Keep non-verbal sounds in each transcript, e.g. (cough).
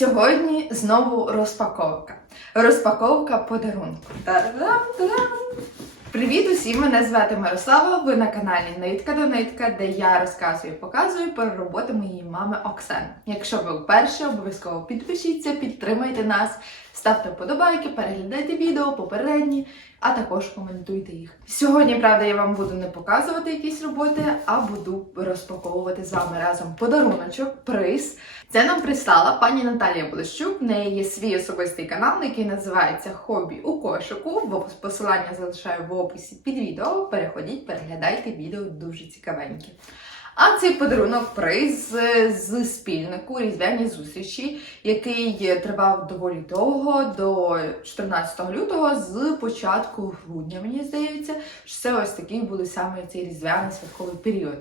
Сьогодні знову розпаковка. Розпаковка подарунку. Привіт усім! Мене звати Мирослава. Ви на каналі Нитка до Нитка, де я розказую і показую про роботу моєї мами Оксани. Якщо ви вперше, обов'язково підпишіться, підтримайте нас, ставте вподобайки, переглядайте відео попередні, а також коментуйте їх. Сьогодні, правда, я вам буду не показувати якісь роботи, а буду розпаковувати з вами разом подаруночок, приз. Це нам прислала пані Наталія Полищук. В неї є свій особистий канал, який називається Хобі у кошику. Бо посилання залишаю в описі під відео. Переходіть, переглядайте відео дуже цікавенькі. А цей подарунок приз з спільнику різдвяні зустрічі, який тривав доволі довго до 14 лютого, з початку грудня, мені здається, що це ось такий були саме цей різдвяний святковий період.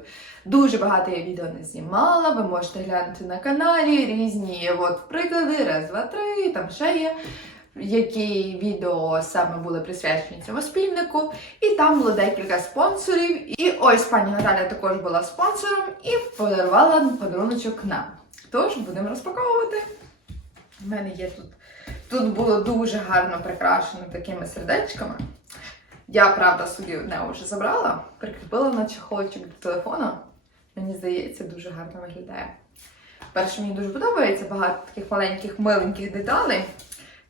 Дуже багато я відео не знімала. Ви можете глянути на каналі різні от приклади, раз, два, три, там ще є. Які відео саме були присвячені цьому спільнику, і там було декілька спонсорів. І ось пані Наталя також була спонсором і подарувала подаруночок нам. Тож будемо розпаковувати. У мене є тут. Тут було дуже гарно прикрашено такими сердечками. Я, правда, собі одне вже забрала, прикріпила на чехолочок до телефона. Мені здається, дуже гарно виглядає. Перше, мені дуже подобається багато таких маленьких миленьких деталей,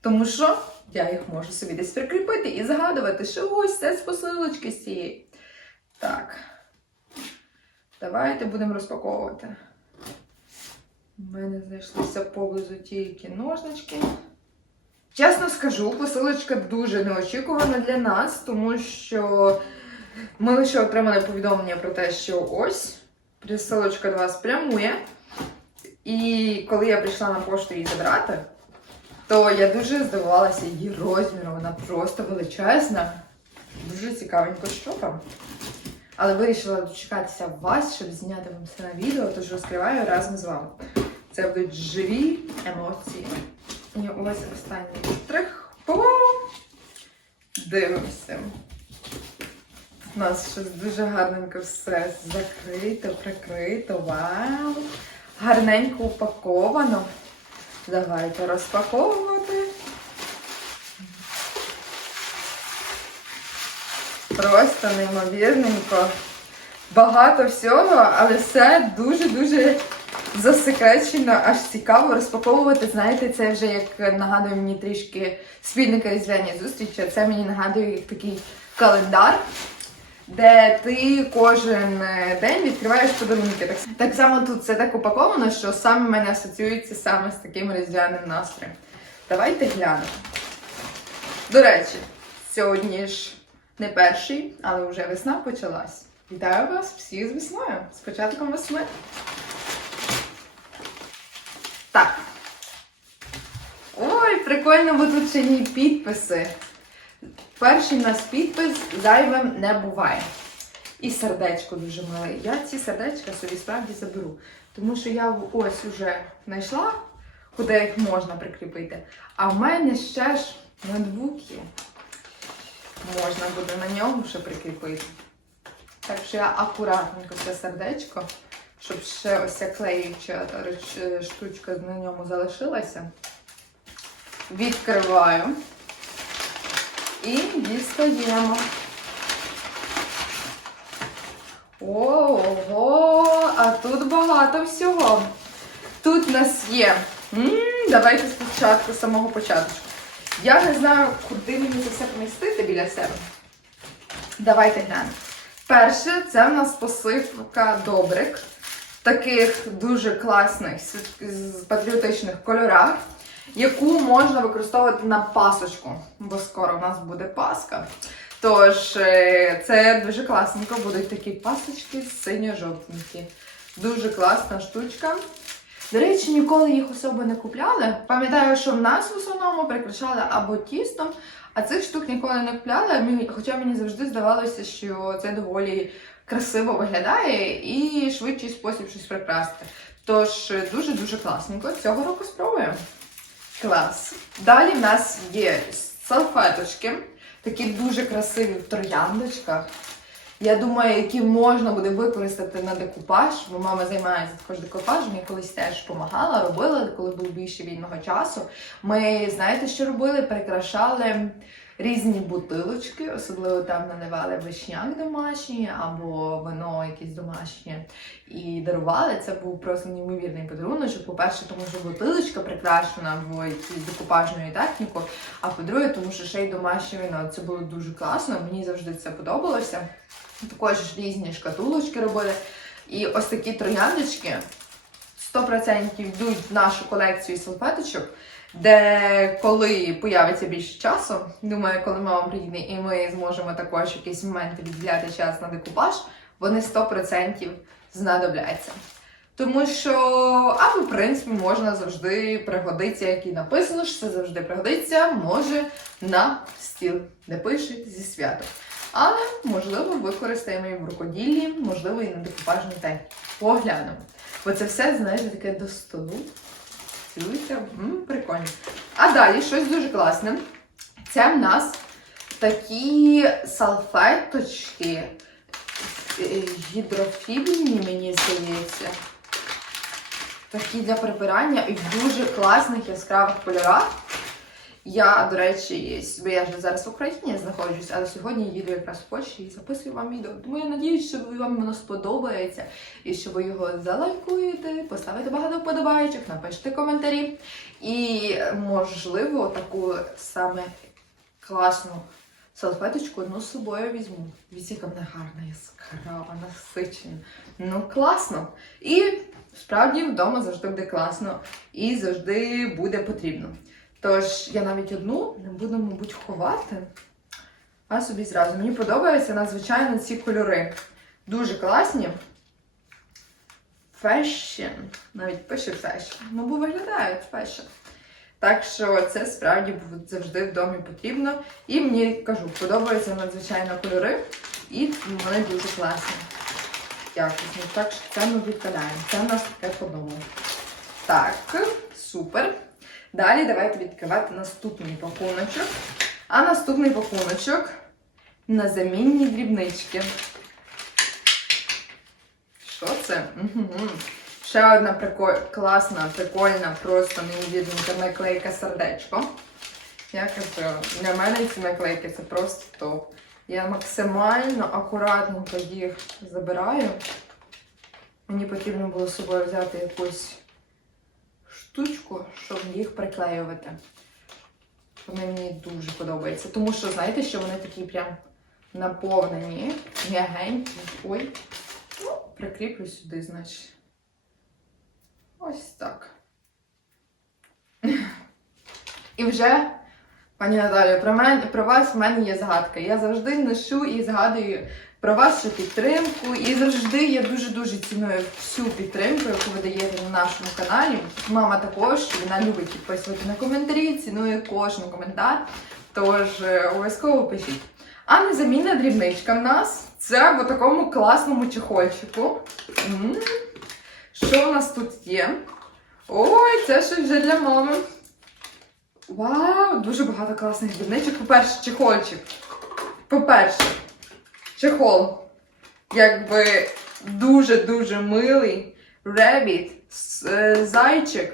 тому що я їх можу собі десь прикріпити і згадувати, що ось це з посилочки з цієї. Так. Давайте будемо розпаковувати. У мене знайшлися поблизу тільки ножнички. Чесно скажу, посилочка дуже неочікувана для нас, тому що ми лише отримали повідомлення про те, що ось присилочка до вас прямує. І коли я прийшла на пошту її забрати, то я дуже здивувалася її розміром. Вона просто величезна. Дуже цікавенько, що там. Але вирішила дочекатися вас, щоб зняти вам все на відео, тож розкриваю разом з вами. Це будуть живі емоції. І ось останній штрих. Дивимося. У нас щось дуже гарненько все закрито, прикрито. Вау! Гарненько упаковано. Давайте розпаковувати. Просто неймовірненько. Багато всього, але все дуже-дуже засекречено, аж цікаво розпаковувати. Знаєте, це вже як нагадує мені трішки спільника різдвяні зустрічі. Це мені нагадує як такий календар, де ти кожен е, день відкриваєш подарунки. Так, так само тут це так упаковано, що саме мене асоціюється саме з таким різдвяним настроєм. Давайте глянемо. До речі, сьогодні ж не перший, але вже весна почалась. Вітаю вас всіх з весною! З початком весни! Так. Ой, прикольно, бо тут ще підписи. Перший у нас підпис зайвим не буває. І сердечко дуже миле. Я ці сердечка собі справді заберу. Тому що я ось уже знайшла, куди їх можна прикріпити. А в мене ще ж ноутбук є. Можна буде на ньому ще прикріпити. Так що я акуратненько це сердечко, щоб ще ось ця клеюча штучка на ньому залишилася. Відкриваю і дістаємо. Ого, а тут багато всього. Тут у нас є. м давайте спочатку з самого початку. Я не знаю, куди мені це все помістити біля себе. Давайте глянемо. Перше, це в нас посипка добрик в таких дуже класних з патріотичних кольорах, яку можна використовувати на пасочку, бо скоро у нас буде паска. Тож, е, це дуже класненько, будуть такі пасочки синьо-жовтенькі. Дуже класна штучка. До речі, ніколи їх особо не купляли. Пам'ятаю, що в нас в основному прикрашали або тістом, а цих штук ніколи не купляли. Хоча мені завжди здавалося, що це доволі красиво виглядає і швидший спосіб щось прикрасти. Тож дуже-дуже класненько. Цього року спробуємо. Клас. Далі в нас є салфеточки, такі дуже красиві в трояндочках. Я думаю, які можна буде використати на декупаж, бо мама займається також декупажем. Я колись теж допомагала, робила, коли було більше вільного часу. Ми знаєте, що робили? Прикрашали різні бутилочки, особливо там наливали вишняк домашній або вино якесь домашнє і дарували. Це був просто неймовірний подарунок. По-перше, тому що бутилочка прикрашена в якійсь декупажною техніку. А по-друге, тому що ще й домашнє вино. Це було дуже класно. Мені завжди це подобалося. Також різні шкатулочки робили. І ось такі трояндочки 100% йдуть в нашу колекцію салфеточок, де коли появиться більше часу, думаю, коли мама приїде і ми зможемо також якийсь момент відділяти час на декупаж, вони 100% знадобляться. Тому що, або, в принципі, можна завжди пригодиться, як і написано, що це завжди пригодиться, може на стіл, де пишуть зі святом. Але, можливо, використаємо і в рукоділлі, можливо, і на декупажній техніці. Поглянемо. Бо це все, знаєте, таке до столу. Цілується, прикольно. А далі щось дуже класне. Це в нас такі салфеточки е, гідрофібні, мені здається. Такі для прибирання і в дуже класних яскравих кольорах. Я, до речі, бо я ж зараз в Україні знаходжусь, але сьогодні їду якраз в Польщі і записую вам відео. Тому я надіюсь, що вам воно сподобається і що ви його залайкуєте, поставите багато вподобайочок, напишете коментарі. І, можливо, таку саме класну салфеточку одну з собою візьму. Яка вона гарна, яскрава, насичена. Ну, класно. І справді вдома завжди буде класно і завжди буде потрібно. Тож я навіть одну не буду, мабуть, ховати, а собі зразу. Мені подобаються надзвичайно ці кольори. Дуже класні. Fashion. Навіть пише fashion. Ну, бо виглядають fashion. Так що це справді завжди в домі потрібно. І мені кажу, подобаються надзвичайно кольори, і вони дуже класні. Якісні. Так що це ми відкладаємо. Це в нас таке подобається. Так, супер. Далі давайте відкривати наступний пакуночок. А наступний пакуночок на замінні дрібнички. Що це? Ще одна приколь... класна, прикольна, просто неймовірненька наклейка сердечко. Я кажу, для мене ці наклейки це просто топ. Я максимально акуратненько їх забираю. Мені потрібно було з собою взяти якусь штучку, щоб їх приклеювати. Вони мені дуже подобаються. Тому що, знаєте, що вони такі прям наповнені, м'ягенькі. Ой, ну, прикріплю сюди, значить. Ось так. І вже, пані Наталію, про, про вас в мене є згадка. Я завжди ношу і згадую про вашу підтримку. І завжди я дуже-дуже ціную всю підтримку, яку ви даєте на нашому каналі. Мама також вона любить підписувати на коментарі, цінує кожен коментар. Тож е, обов'язково пишіть. А незамінна дрібничка в нас це в такому класному чехольчику. Що у нас тут є? Ой, це щось вже для мами. Вау, дуже багато класних дрібничок. По-перше, чехольчик. По-перше, чехол. Якби дуже-дуже милий. Ребіт, зайчик.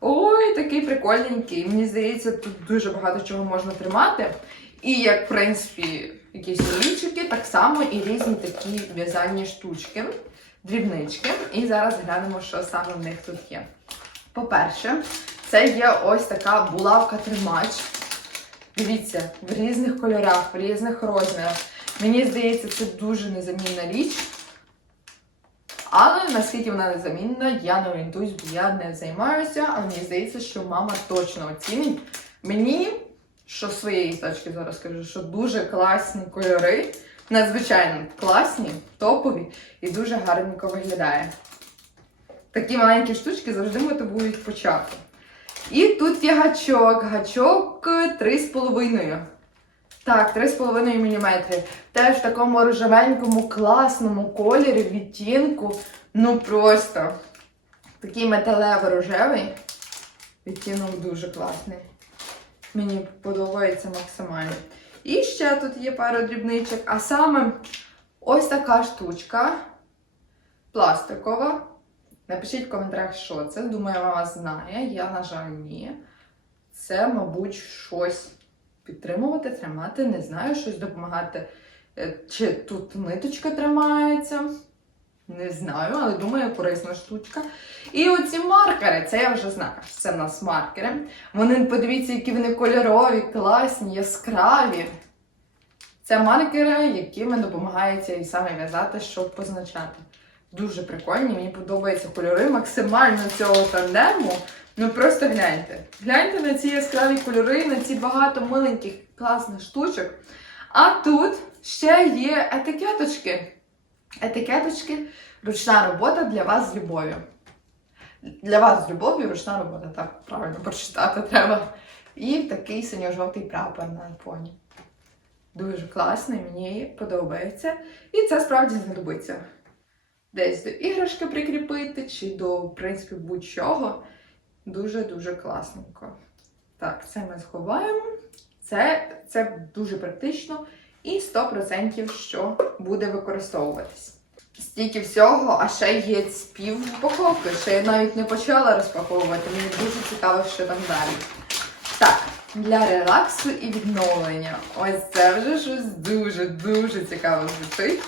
Ой, такий прикольненький. Мені здається, тут дуже багато чого можна тримати. І як, в принципі, якісь олівчики, так само і різні такі в'язальні штучки, дрібнички. І зараз глянемо, що саме в них тут є. По-перше, це є ось така булавка-тримач. Дивіться, в різних кольорах, в різних розмірах. Мені здається, це дуже незамінна річ. Але наскільки вона незамінна, я не орієнтуюсь, бо я не займаюся, але мені здається, що мама точно оцінить. Мені, що з своєї точки зараз скажу, що дуже класні кольори, надзвичайно класні, топові і дуже гарненько виглядає. Такі маленькі штучки завжди мотивують почати. І тут є гачок. Гачок 3,5. Так, 3,5 мм. Теж в такому рожевенькому, класному кольорі, відтінку. Ну просто такий металево-рожевий. Відтінок дуже класний. Мені подобається максимально. І ще тут є пара дрібничок, а саме Ось така штучка пластикова. Напишіть в коментарях, що це. Думаю, мама знає. Я, на жаль, ні. Це, мабуть, щось підтримувати, тримати, не знаю, щось допомагати. Е, Чи тут ниточка тримається? Не знаю, але думаю, корисна штучка. І оці маркери, це я вже знаю. Це в нас маркери. Вони, подивіться, які вони кольорові, класні, яскраві. Це маркери, якими допомагається і саме в'язати, щоб позначати. Дуже прикольні, мені подобаються кольори максимально цього тандему. Ну просто гляньте. Гляньте на ці яскраві кольори, на ці багато миленьких класних штучок. А тут ще є етикеточки. Етикеточки, ручна робота для вас з любов'ю. Для вас з любов'ю ручна робота, так правильно прочитати треба. І такий синьо-жовтий прапор на фоні. Дуже класний, мені подобається. І це справді знадобиться. Десь до іграшки прикріпити, чи до, в принципі, будь-чого. Дуже-дуже класненько. Так, це ми сховаємо. Це, це дуже практично і 100% що буде використовуватись. Стільки всього, а ще є спів упаковки. Ще я навіть не почала розпаковувати. Мені дуже цікаво, що там далі. Так, для релаксу і відновлення. Ось це вже щось дуже-дуже цікаве звучить.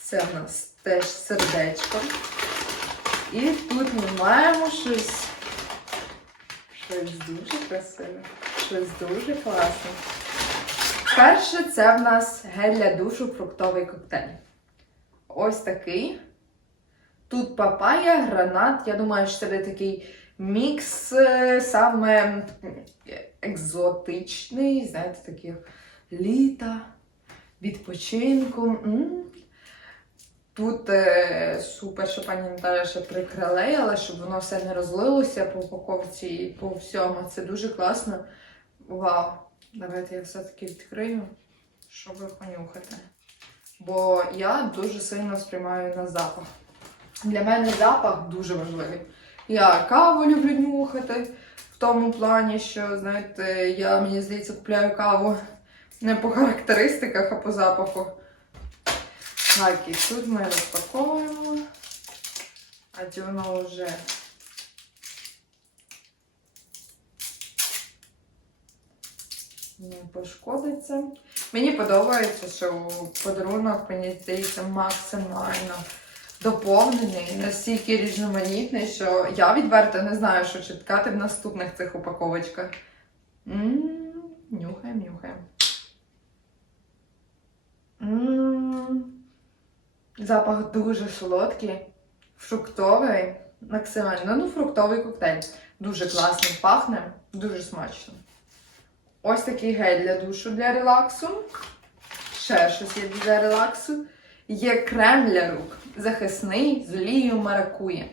Це в нас теж сердечко. І тут ми маємо щось. Щось дуже красиве, щось дуже класне. Перше, це в нас гель для душу фруктовий коктейль. Ось такий. Тут папая, гранат. Я думаю, що це такий мікс е, саме екзотичний, знаєте, таких літа, відпочинку. М. Тут е, супер, що пані Наталя ще приклеїла, щоб воно все не розлилося по упаковці і по всьому. Це дуже класно. Вау! Давайте я все-таки відкрию, щоб понюхати. Бо я дуже сильно сприймаю на запах. Для мене запах дуже важливий. Я каву люблю нюхати в тому плані, що, знаєте, я, мені здається, купляю каву не по характеристиках, а по запаху. Так, тут ми розпаковуємо. А ті вже не пошкодиться. Мені подобається, що подарунок, мені здається, максимально доповнений, настільки різноманітний, що я відверто не знаю, що чекати в наступних цих упаковочках. М, Нюхаємо, нюхаємо. Запах дуже солодкий, фруктовий, максимально. Ну, фруктовий коктейль. Дуже класний, пахне, дуже смачно. Ось такий гель для душу для релаксу. Ще щось є для релаксу. Є крем для рук, захисний з олією маракує.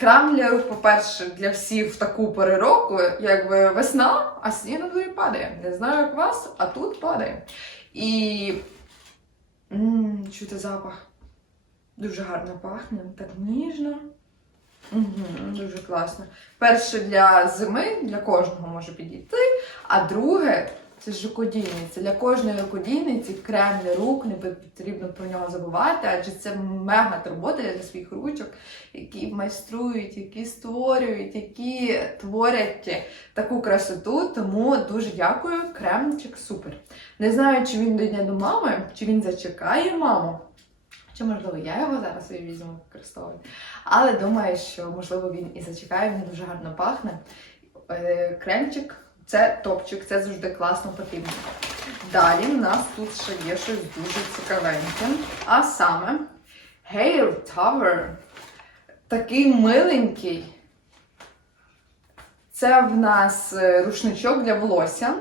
Крем для рук, по-перше, для всіх в таку пору року, якби весна, а сніг на дворі падає. Не знаю, як вас, а тут падає. І м чути запах. Дуже гарно пахне, так ніжно. Угу, дуже класно. Перше для зими, для кожного може підійти. А друге, це ж рукодільниця. Для кожної рукодільниці крем для рук, не потрібно про нього забувати, адже це мега турбота для своїх ручок, які майструють, які створюють, які творять таку красоту. Тому дуже дякую. Кремчик супер. Не знаю, чи він дійде до мами, чи він зачекає маму. Чи можливо я його зараз собі візьму використовую. Але думаю, що можливо він і зачекає, він дуже гарно пахне. Е, Кремчик це топчик, це завжди класно потрібно. Далі в нас тут ще є щось дуже цікавеньке. А саме Hair Tower. Такий миленький. Це в нас е, рушничок для волосся.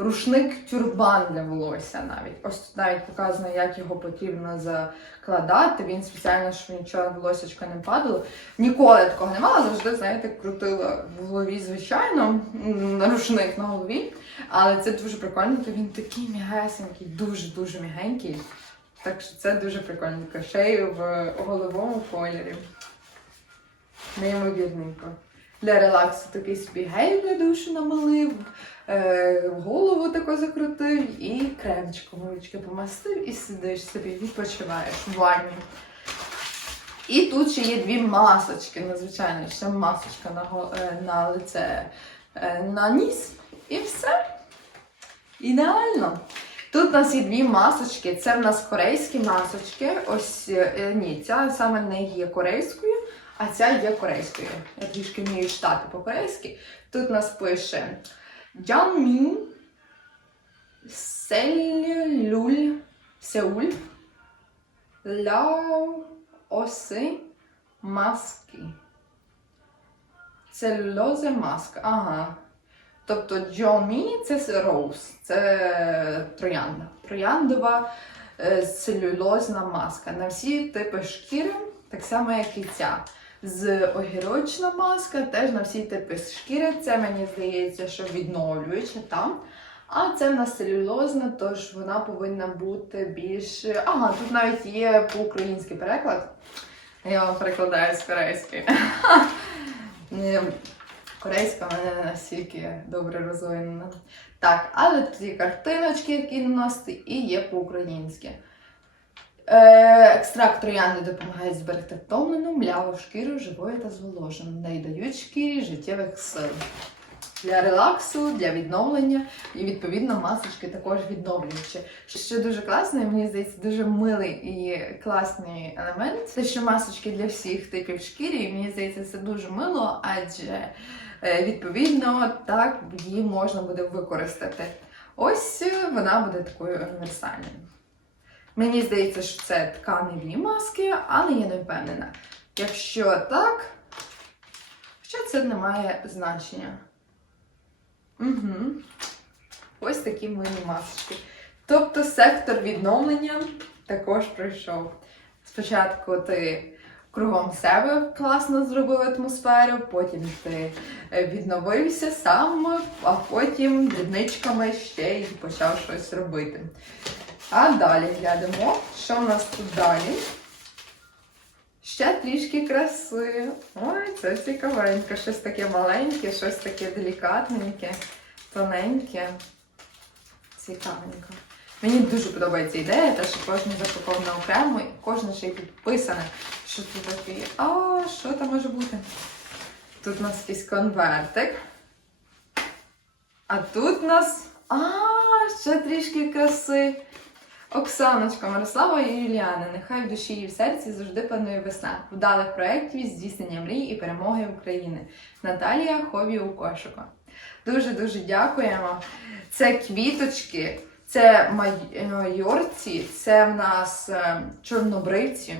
Рушник тюрбан для волосся навіть. Ось тут навіть показано, як його потрібно закладати. Він спеціально, щоб нічого волосечка не падало. Ніколи такого не мала, завжди, знаєте, крутила в голові, звичайно, м, рушник на голові. Але це дуже прикольно, то він такий м'ягесенький, дуже-дуже м'ягенький. Так що це дуже прикольненько. Ще й в головому кольорі. Неймовірненько. Для релаксу такий собі гель для душу намалив, голову тако закрутив і кремчиком ручки помастив і сидиш собі, відпочиваєш в ванні. І тут ще є дві масочки, надзвичайно, ще масочка на, е, на лице, е, на ніс. І все. Ідеально. Тут у нас є дві масочки. Це в нас корейські масочки. Ось е, ні, ця саме не є корейською, а ця є корейською. Я трішки вмію читати по-корейськи. Тут у нас пише Джанмін Селюль Сеуль Ляо Оси Маски. Целюлоза маска. Ага. Тобто Джомі це роуз, це троянда. Трояндова целюлозна маска на всі типи шкіри, так само, як і ця. З огірочна маска теж на всі типи шкіри. Це мені здається, що відновлююча там. А це в нас целюлозна, тож вона повинна бути більш. Ага, тут навіть є по-українськи переклад. Я вам перекладаю з корейської. (laughs) Корейська в мене не настільки добре розвинена. Так, але тут є картиночки, які наносити, і є по-українськи. Е, екстракт троянди допомагає зберегти втомлену, мляву шкіру живою та зволоженою, не дають шкірі життєвих сил. Для релаксу, для відновлення і відповідно масочки також відновлюючі. Що дуже класно, мені здається, дуже милий і класний елемент. Це що масочки для всіх типів шкіри, і мені здається, це дуже мило, адже е, відповідно так її можна буде використати. Ось е, вона буде такою універсальною. Мені здається, що це тканеві маски, але я не впевнена. Якщо так, хоча це не має значення. Угу. Ось такі милі масочки. Тобто сектор відновлення також пройшов. Спочатку ти кругом себе класно зробив атмосферу, потім ти відновився сам, а потім дрібничками ще й почав щось робити. А далі глянемо, що в нас тут далі. Ще трішки краси. Ой, це цікавенько. Щось таке маленьке, щось таке делікатненьке, тоненьке. Цікавенько. Мені дуже подобається ідея, те, що кожен запаковано окремо, і кожен ще й підписане. Що тут таке? А, що там може бути? Тут у нас якийсь конвертик. А тут у нас. А, ще трішки краси. Оксаночка, Мирослава і Юліана, нехай в душі і в серці завжди панує весна, вдалих проєктів, здійснення мрій і перемоги України. Наталія Хобі у кошику. Дуже-дуже дякуємо. Це квіточки, це майорці, це в нас е, чорнобривці.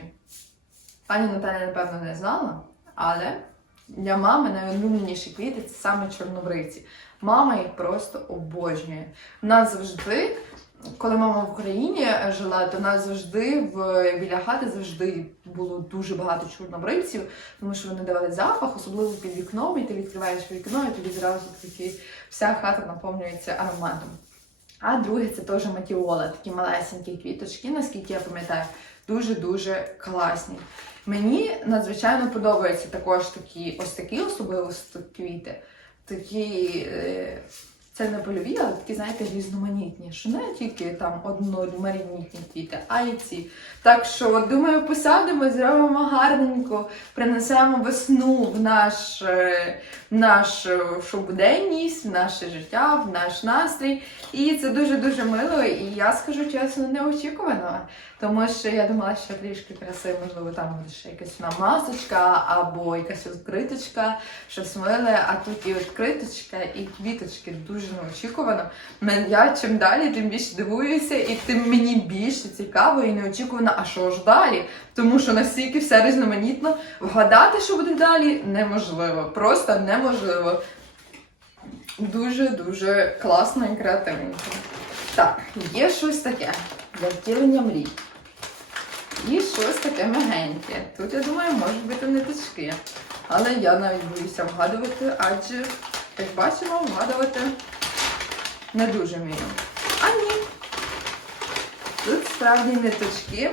Пані Наталя, напевно, не знала, але для мами найулюбленіші квіти це саме чорнобривці. Мама їх просто обожнює. У нас завжди коли мама в Україні жила, то нас завжди в біля хати завжди було дуже багато чорнобривців, тому що вони давали запах, особливо під вікном, і ти відкриваєш вікно, і тобі зразу такі вся хата наповнюється ароматом. А друге це теж матіола, такі малесенькі квіточки, наскільки я пам'ятаю, дуже-дуже класні. Мені надзвичайно подобаються також такі ось такі особливо квіти. Такі. Це не польові, але такі, знаєте, різноманітні, що не тільки там одноманітні квіти, а й ці. Так що, думаю, посадимо, зробимо гарненько, принесемо весну в наш, е, в нашу щоденність, в наше життя, в наш настрій. І це дуже-дуже мило, і я скажу чесно, неочікувано. Тому що я думала, що трішки краси, можливо, там буде ще якась намазочка або якась відкриточка, щось миле, а тут і відкриточка, і квіточки дуже неочікувано. Я чим далі, тим більше дивуюся, і тим мені більше цікаво і неочікувано, а що ж далі? Тому що настільки все різноманітно, вгадати, що буде далі, неможливо. Просто неможливо. Дуже-дуже класно і креативненько. Так, є щось таке для втілення мрій. І щось таке мягеньке. Тут, я думаю, можуть бути ниточки. Але я навіть боюся вгадувати, адже, як бачимо, вгадувати не дуже вмію. А ні. Тут справді ниточки.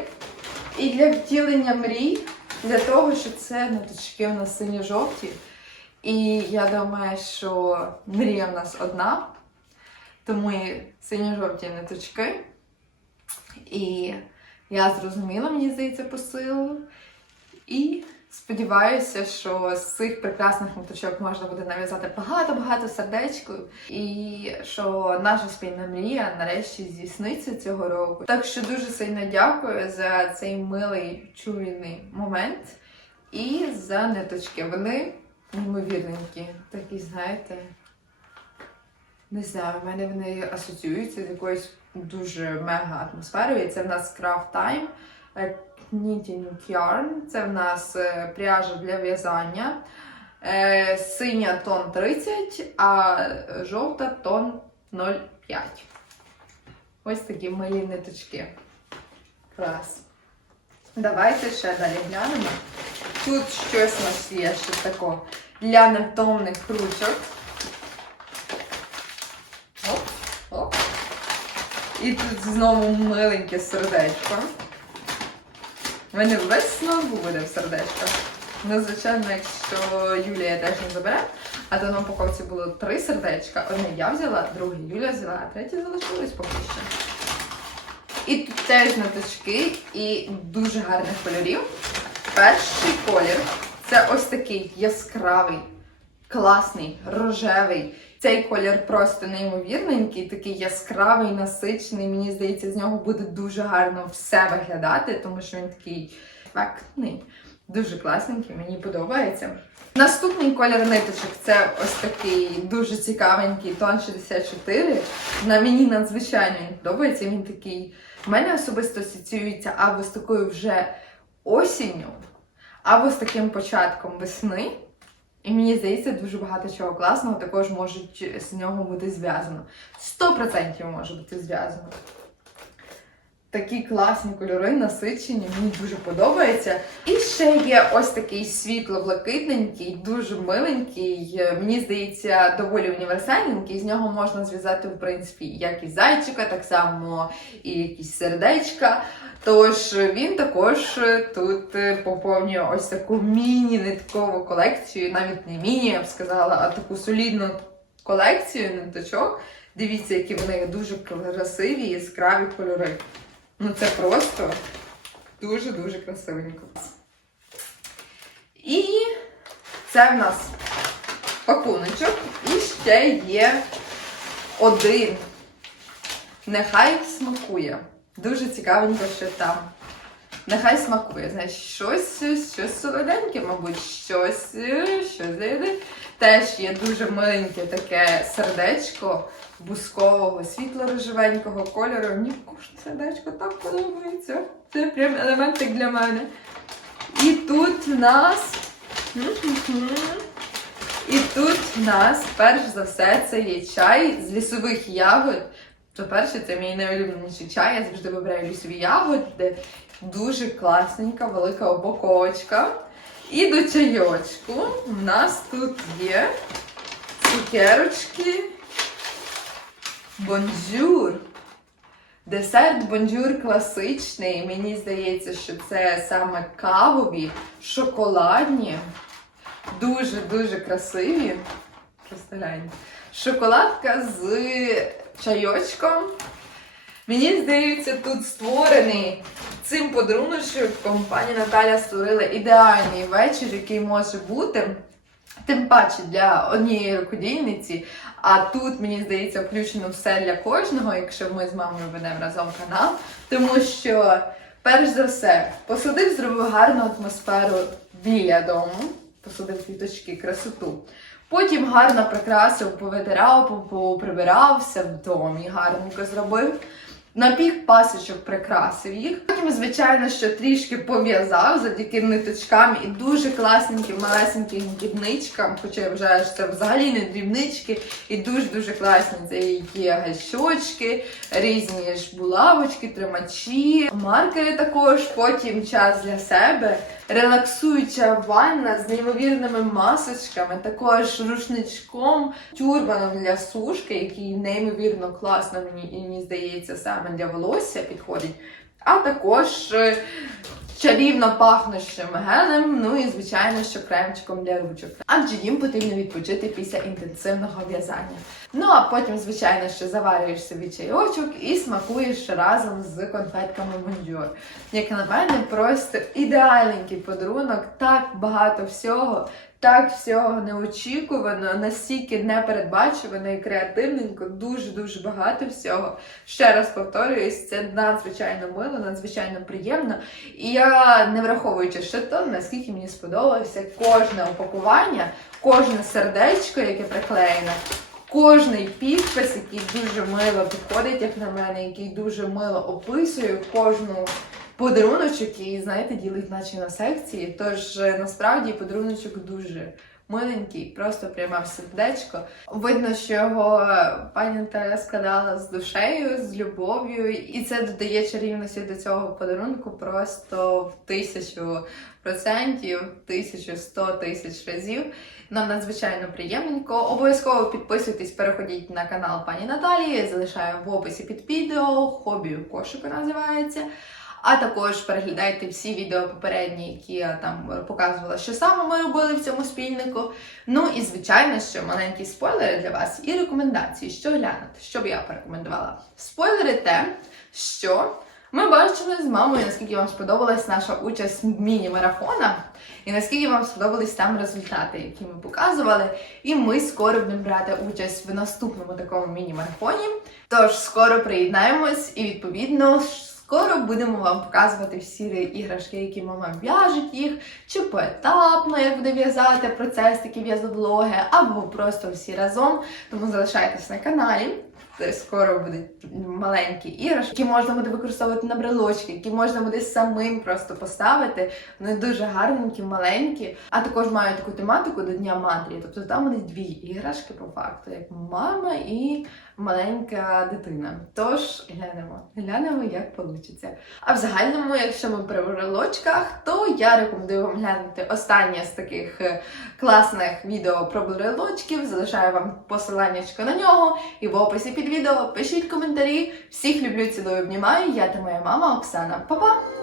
І для втілення мрій, для того, що це ниточки у нас сині-жовті. І я думаю, що мрія в нас одна, тому і синьо-жовті ниточки. І я зрозуміла, мені здається, посилу. І сподіваюся, що з цих прекрасних ниточок можна буде нав'язати багато-багато сердечків. І що наша спільна мрія нарешті здійсниться цього року. Так що дуже сильно дякую за цей милий чуйний момент і за ниточки. Вони неймовірненькі, такі, знаєте. Не знаю, в мене вони асоціюються з якоюсь дуже мега атмосферою. Це в нас Time е, Knitting Yarn. Це в нас е, пряжа для в'язання. Е, Синя тон 30, а жовта тон 0,5. Ось такі милі ниточки. Клас. Давайте ще далі глянемо. Тут щось у нас є ще тако для невтомних ручок. Оп, оп. І тут знову миленьке сердечко. У мене весь знову буде в сердечках. Ну, звичайно, якщо Юлія теж не забере, а то на упаковці було три сердечка. Одне я взяла, друге Юля взяла, а третє залишилось поки що. І тут теж ниточки і дуже гарних кольорів. Перший колір це ось такий яскравий, класний, рожевий. Цей колір просто неймовірненький, такий яскравий, насичений. Мені здається, з нього буде дуже гарно все виглядати, тому що він такий ефектний, дуже класненький, мені подобається. Наступний колір ниточок це ось такий дуже цікавенький тон 64. На мені надзвичайно він подобається. Він такий. В мене особисто асоціюється або з такою вже осінню, або з таким початком весни. І мені здається, дуже багато чого класного також можуть з нього бути зв'язано. 100% може бути зв'язано. Такі класні кольори, насичені, мені дуже подобається. І ще є ось такий світло-блакитненький, дуже миленький. Мені здається, доволі універсальненький. З нього можна зв'язати, в принципі, як і зайчика, так само і якісь сердечка. Тож він також тут поповнює ось таку міні-ниткову колекцію, навіть не міні, я б сказала, а таку солідну колекцію ниточок. Дивіться, які вони дуже красиві, яскраві кольори. Ну це просто дуже-дуже красивенько. І це в нас пакуночок. І ще є один. Нехай смакує. Дуже цікавенько, що там. Нехай смакує. Значить, щось, щось солоденьке, мабуть, щось, щось їди. Теж є дуже миленьке таке сердечко бускового, світло-рожевенького кольору. Мені кожне сердечко так подобається. Це прям елементик для мене. І тут в нас. І тут в нас, перш за все, це є чай з лісових ягод. По-перше, це мій найулюбленіший чай. Я завжди вибираю лісові ягоди. Дуже класненька, велика упаковочка. І до чайочку в нас тут є цукерочки. Бонжур. Десерт бонжур класичний. Мені здається, що це саме кавові, шоколадні, дуже-дуже красиві. Шоколадка з чайочком. Мені здається, тут створений цим подаруночком пані Наталя створила ідеальний вечір, який може бути. Тим паче для однієї рукодільниці. А тут, мені здається, включено все для кожного, якщо ми з мамою ведемо разом канал. Тому що, перш за все, посадив, зробив гарну атмосферу біля дому, посадив квіточки, красоту. Потім гарно прикрасив, повитирав, поприбирав все в домі, гарненько зробив. Напік пасочок прикрасив їх. Потім, звичайно, що трішки пов'язав завдяки ниточкам і дуже класненьким, малесеньким дрібничкам. Хоча вважаю, що це взагалі не дрібнички, і дуже-дуже класні. Це є гальщочки, різні ж булавочки, тримачі, маркери також. Потім час для себе. Релаксуюча ванна з неймовірними масочками, також рушничком, тюрбаном для сушки, який неймовірно класно мені мені здається саме для волосся підходить. А також е, чарівно пахнущим гелем, ну і звичайно, що кремчиком для ручок. Адже їм потрібно відпочити після інтенсивного в'язання. Ну а потім, звичайно, що заварюєш собі чайочок і смакуєш разом з конфетками Бонжур. Як на мене, просто ідеальненький подарунок, так багато всього. Так всього неочікувано, настільки непередбачувано і креативненько, дуже дуже багато всього. Ще раз повторююсь, це надзвичайно мило, надзвичайно приємно. І я не враховуючи ще то, наскільки мені сподобалося кожне упакування, кожне сердечко, яке приклеєне. Кожний підпис, який дуже мило підходить, як на мене, який дуже мило описує кожну подаруночок і, знаєте, ділить наче на секції. Тож е, насправді подаруночок дуже миленький, просто прямо в сердечко. Видно, що його е, пані Наталя складала з душею, з любов'ю, і це додає чарівності до цього подарунку просто в тисячу процентів, тисячу сто тисяч разів. Нам надзвичайно приємненько. Обов'язково підписуйтесь, переходіть на канал пані Наталії. Залишаю в описі під відео. Хобі кошику називається. А також переглядайте всі відео попередні, які я там показувала, що саме ми робили в цьому спільнику. Ну і звичайно, що маленькі спойлери для вас і рекомендації, що глянути, що б я порекомендувала. Спойлери те, що ми бачили з мамою, наскільки вам сподобалась наша участь в міні-марафонах, і наскільки вам сподобались там результати, які ми показували. І ми скоро будемо брати участь в наступному такому міні-марафоні. Тож скоро приєднаємось і відповідно. Скоро будемо вам показувати всі іграшки, які мама в'яжуть їх, чи поетапно, як буде в'язати процес, такі в'язоблоги, або просто всі разом. Тому залишайтесь на каналі. Скоро будуть маленькі іграшки, які можна буде використовувати на брелочки, які можна буде самим просто поставити. Вони дуже гарненькі, маленькі, а також мають таку тематику до Дня матері. Тобто там будуть дві іграшки по факту, як мама і маленька дитина. Тож глянемо, глянемо, як вийде. А в загальному, якщо ми при брелочках, то я рекомендую вам глянути останнє з таких е, класних відео про брелочків. Залишаю вам посилання на нього і в описі під відео. Пишіть коментарі. Всіх люблю, цілую, обнімаю. Я та моя мама Оксана. Па-па!